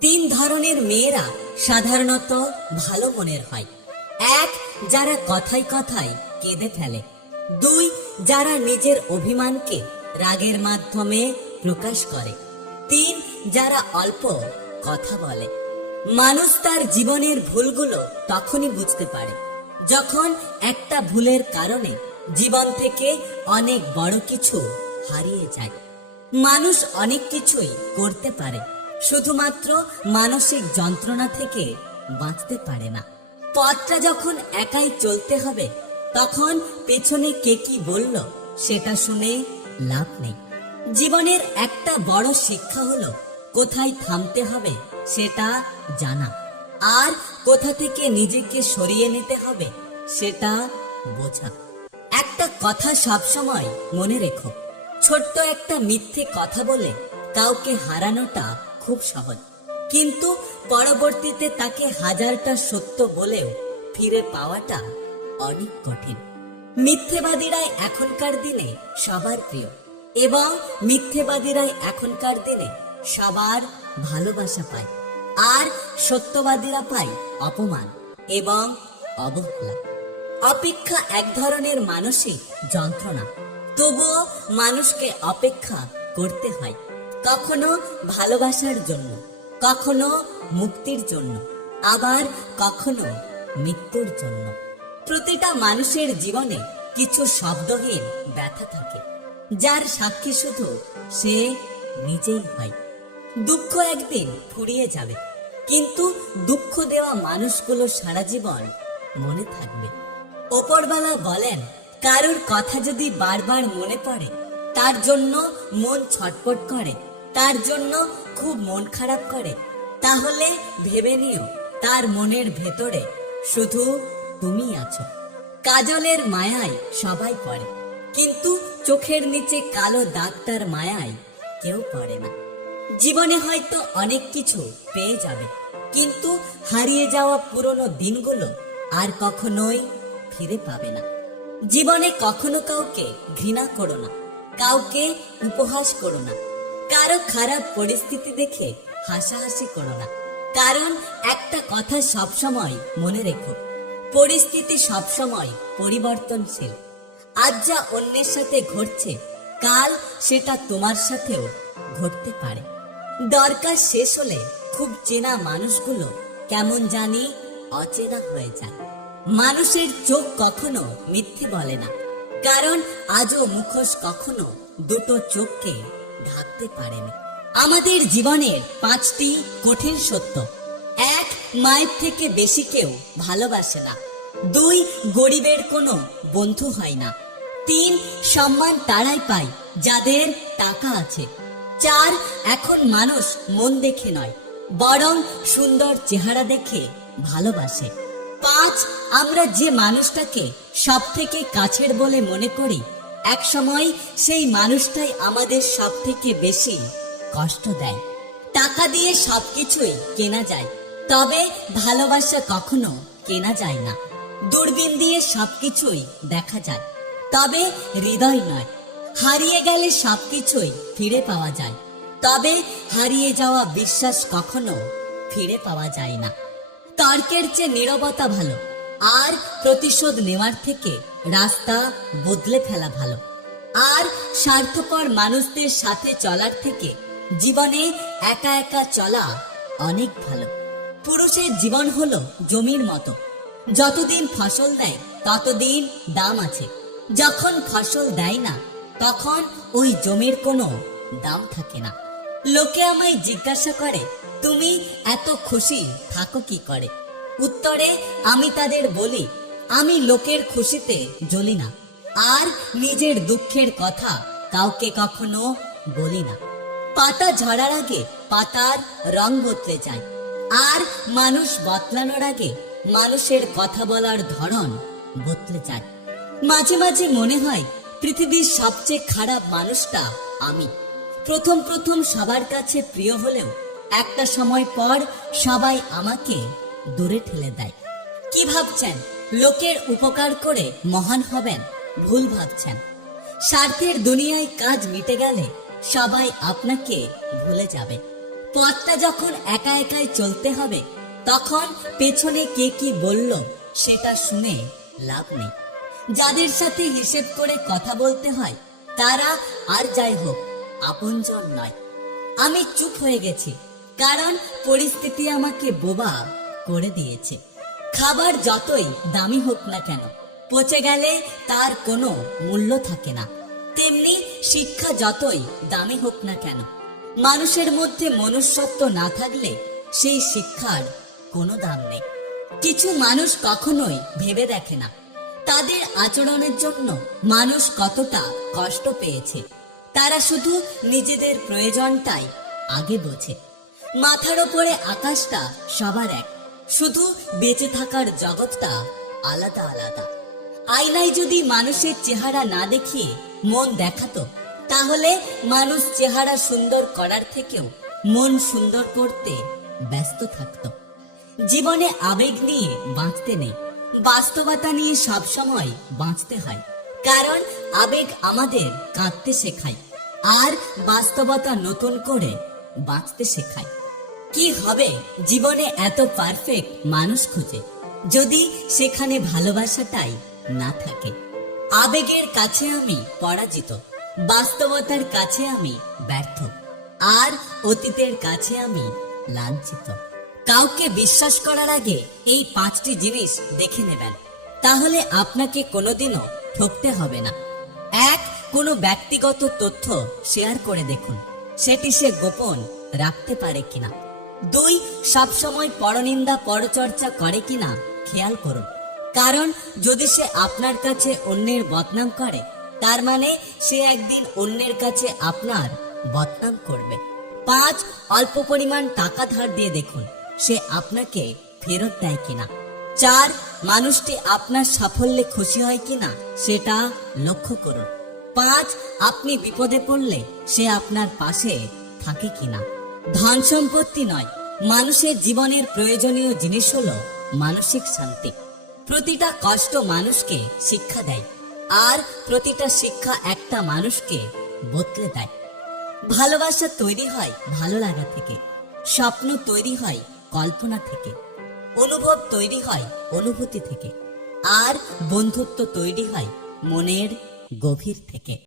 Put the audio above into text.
তিন ধরনের মেয়েরা সাধারণত ভালো মনের হয়। এক, যারা কথায় কথায় কেঁদে ফেলে। দুই, যারা নিজের অভিমানকে রাগের মাধ্যমে প্রকাশ করে। তিন, যারা অল্প কথা বলে। মানুষ তার জীবনের ভুলগুলো তখনই বুঝতে পারে, যখন একটা ভুলের কারণে জীবন থেকে অনেক বড় কিছু হারিয়ে যায়। মানুষ অনেক কিছুই করতে পারে শুধুমাত্র মানসিক যন্ত্রণা থেকে বাঁচতে পারে না। পথটা যখন একাই চলতে হবে, তখন পেছনে কে কি বলল সেটা শুনে লাভ নেই। জীবনের একটা বড় শিক্ষা হলো, কোথায় থামতে হবে সেটা জানা। আর কোথা থেকে নিজেকে সরিয়ে নিতে হবে সেটা বোঝা। একটা কথা সবসময় মনে রেখো, ছোট্ট একটা মিথ্যে কথা বলে কাউকে হারানোটা খুব সহজ। কিন্তু পরবর্তীতে তাকে হাজারটা সত্য বলেও ফিরে পাওয়াটা অনেক কঠিন। মিথ্যেবাদীরাই এখনকার দিনে সবার প্রিয় এবং মিথ্যেবাদীরাই এখনকার দিনে সবার ভালোবাসা পায় আর সত্যবাদীরা পায় অপমান এবং অবহেলা। অপেক্ষা এক ধরনের মানসিক যন্ত্রণা। তবুও মানুষকে অপেক্ষা করতে হয়। কখনো ভালোবাসার জন্য, কখনো মুক্তির জন্য, আবার কখনো মৃত্যুর জন্য। প্রতিটা মানুষের জীবনে কিছু শব্দহীন ব্যথা থাকে, যার সাক্ষী শুধু সে নিজেই হয়। দুঃখ একদিন ফুরিয়ে যাবে, কিন্তু দুঃখ দেওয়া মানুষগুলো সারা জীবন মনে থাকবে। ওপরবালা বলেন, কারোর কথা যদি বারবার মনে পড়ে তার জন্য মন ছটপট করে, তার জন্য খুব মন খারাপ করে। তাহলে ভেবে নিও, তার মনের ভেতরে শুধু তুমি আছো। কাজলের মায়ায় সবাই পড়ে কিন্তু চোখের নিচে কালো দাগটার মায়ায় কেউ পড়ে না। জীবনে হয়তো অনেক কিছু পেয়ে যাবে, কিন্তু হারিয়ে যাওয়া পুরনো দিনগুলো আর কখনোই ফিরে পাবে না। জীবনে কখনো কাউকে ঘৃণা করো না। কাউকে উপহাস করো না। কারও খারাপ পরিস্থিতি দেখে হাসাহাসি করো না। কারণ একটা কথা সবসময় মনে রেখো, পরিস্থিতি সবসময় পরিবর্তনশীল। আজ যা অন্যের সাথে ঘটছে, কাল সেটা তোমার সাথেও ঘটতে পারে। দরকার শেষ হলে খুব চেনা মানুষগুলো কেমন জানি অচেনা হয়ে যায়। মানুষের চোখ কখনো মিথ্যে বলে না। কারণ আজও মুখোশ কখনো দুটো চোখকে ঢাকতে পারেনি। আমাদের জীবনের পাঁচটি কঠিন সত্য। এক, মায়ের থেকে বেশি কেউ ভালোবাসে না। দুই, গরিবের কোনো বন্ধু হয় না। তিন, সম্মান তারাই পায় যাদের টাকা আছে। চার, এখন মানুষ মন দেখে নয়, বরং সুন্দর চেহারা দেখে ভালোবাসে। পাঁচ, আমরা যে মানুষটাকে সব থেকে কাছের বলে মনে করি, এক সময় সেই মানুষটাই আমাদের সব থেকে বেশি কষ্ট দেয়। টাকা দিয়ে সবকিছুই কেনা যায়, তবে ভালোবাসা কখনো কেনা যায় না। দূরবীন দিয়ে সবকিছুই দেখা যায়, তবে হৃদয় নয়। হারিয়ে গেলে সবকিছুই ফিরে পাওয়া যায়, তবে হারিয়ে যাওয়া বিশ্বাস কখনো ফিরে পাওয়া যায় না। তর্কের চেয়ে নীরবতা ভালো। আর প্রতিশোধ নেওয়ার থেকে রাস্তা বদলে ফেলা ভালো। আর স্বার্থপর মানুষদের সাথে চলার থেকে জীবনে একা একা চলা অনেক ভালো। পুরুষের জীবন হলো জমির মতো। যতদিন ফসল দেয়, ততদিন দাম আছে। যখন ফসল দেয় না, তখন ওই জমির কোনো দাম থাকে না। লোকে আমায় জিজ্ঞাসা করে, তুমি এত খুশি? থাকো কি করে? উত্তরে, আমি তাদের বলি, আমি লোকের খুশিতে জ্বলি না, আর নিজের দুঃখের কথা কাউকে কখনো বলি না। পাতা ঝরার আগে পাতার রং বদলে যায়, আর মানুষ বদলানোর আগে মানুষের কথা বলার ধরন বদলে যায়। মাঝে মাঝে মনে হয়, পৃথিবীর সবচেয়ে খারাপ মানুষটা আমি। প্রথম প্রথম সবার কাছে প্রিয় হলেও একটা সময় পর সবাই আমাকে দূরে ঠেলে দেয়। কি ভাবছেন? লোকের উপকার করে মহান হবেন? ভুল ভাবছেন। স্বার্থের দুনিয়ায় কাজ মিটে গেলে সবাই আপনাকে ভুলে যাবে। পথটা যখন একা একাই চলতে হবে, তখন পেছনে কে কি বলল সেটা শুনে লাভ নেই। যাদের সাথে হিসেব করে কথা বলতে হয়, তারা আর যাই হোক আপনজন নয়। আমি চুপ হয়ে গেছি, কারণ পরিস্থিতি আমাকে বোবা করে দিয়েছে। খাবার যতই দামি হোক না কেন, পচে গেলে তার কোনো মূল্য থাকে না। তেমনি শিক্ষা যতই দামি হোক না কেন, মানুষের মধ্যে মনুষ্যত্ব না থাকলে সেই শিক্ষার কোনো দাম নেই। কিছু মানুষ কখনোই ভেবে দেখে না। তাদের আচরণের জন্য মানুষ কতটা কষ্ট পেয়েছে। তারা শুধু নিজেদের প্রয়োজনটাই আগে বোঝে। মাথার ওপরে আকাশটা সবার এক। শুধু বেঁচে থাকার জগৎটা আলাদা আলাদা। আয়নায় যদি মানুষের চেহারা না দেখিয়ে মন দেখাতো, তাহলে মানুষ চেহারা সুন্দর করার থেকেও মন সুন্দর করতে ব্যস্ত থাকতো। জীবনে আবেগ নিয়ে বাঁচতে নেই। বাস্তবতা নিয়ে সবসময় বাঁচতে হয়। কারণ আবেগ আমাদের কাঁদতে শেখায় আর বাস্তবতা নতুন করে বাঁচতে শেখায়। কি হবে জীবনে এত পারফেক্ট মানুষ খুঁজে যদি সেখানে ভালোবাসাটাই না থাকে? আবেগের কাছে আমি পরাজিত, বাস্তবতার কাছে আমি ব্যর্থ আর অতীতের কাছে আমি লাঞ্ছিত। কাউকে বিশ্বাস করার আগে এই পাঁচটি জিনিস দেখে নেবেন। তাহলে আপনাকে কোনোদিনও ঠকতে হবে না। এক, কোনো ব্যক্তিগত তথ্য শেয়ার করে দেখুন। সেটি সে গোপন রাখতে পারে কিনা। দুই, সবসময় পরনিন্দা পরচর্চা করে কিনা খেয়াল করুন। কারণ যদি সে আপনার কাছে অন্যের বদনাম করে, তার মানে সে একদিন অন্যের কাছে আপনার বদনাম করবে। পাঁচ, অল্প পরিমাণ টাকা ধার দিয়ে দেখুন, সে আপনাকে ফেরত দেয় কিনা। চার, মানুষটি আপনার সাফল্যে খুশি হয় কিনা, সেটা লক্ষ্য করুন। পাঁচ, আপনি বিপদে পড়লে সে আপনার পাশে থাকে কিনা। ধন সম্পত্তি নয়, মানুষের জীবনের প্রয়োজনীয় জিনিস হলো মানসিক শান্তি। প্রতিটা কষ্ট মানুষকে শিক্ষা দেয়, আর প্রতিটা শিক্ষা একটা মানুষকে বদলে দেয়। ভালোবাসা তৈরি হয় ভালো লাগা থেকে, স্বপ্ন তৈরি হয় কল্পনা থেকে। অনুভব তৈরি হয় অনুভূতি থেকে। আর বন্ধুত্ব তৈরি হয় মনের গভীর থেকে।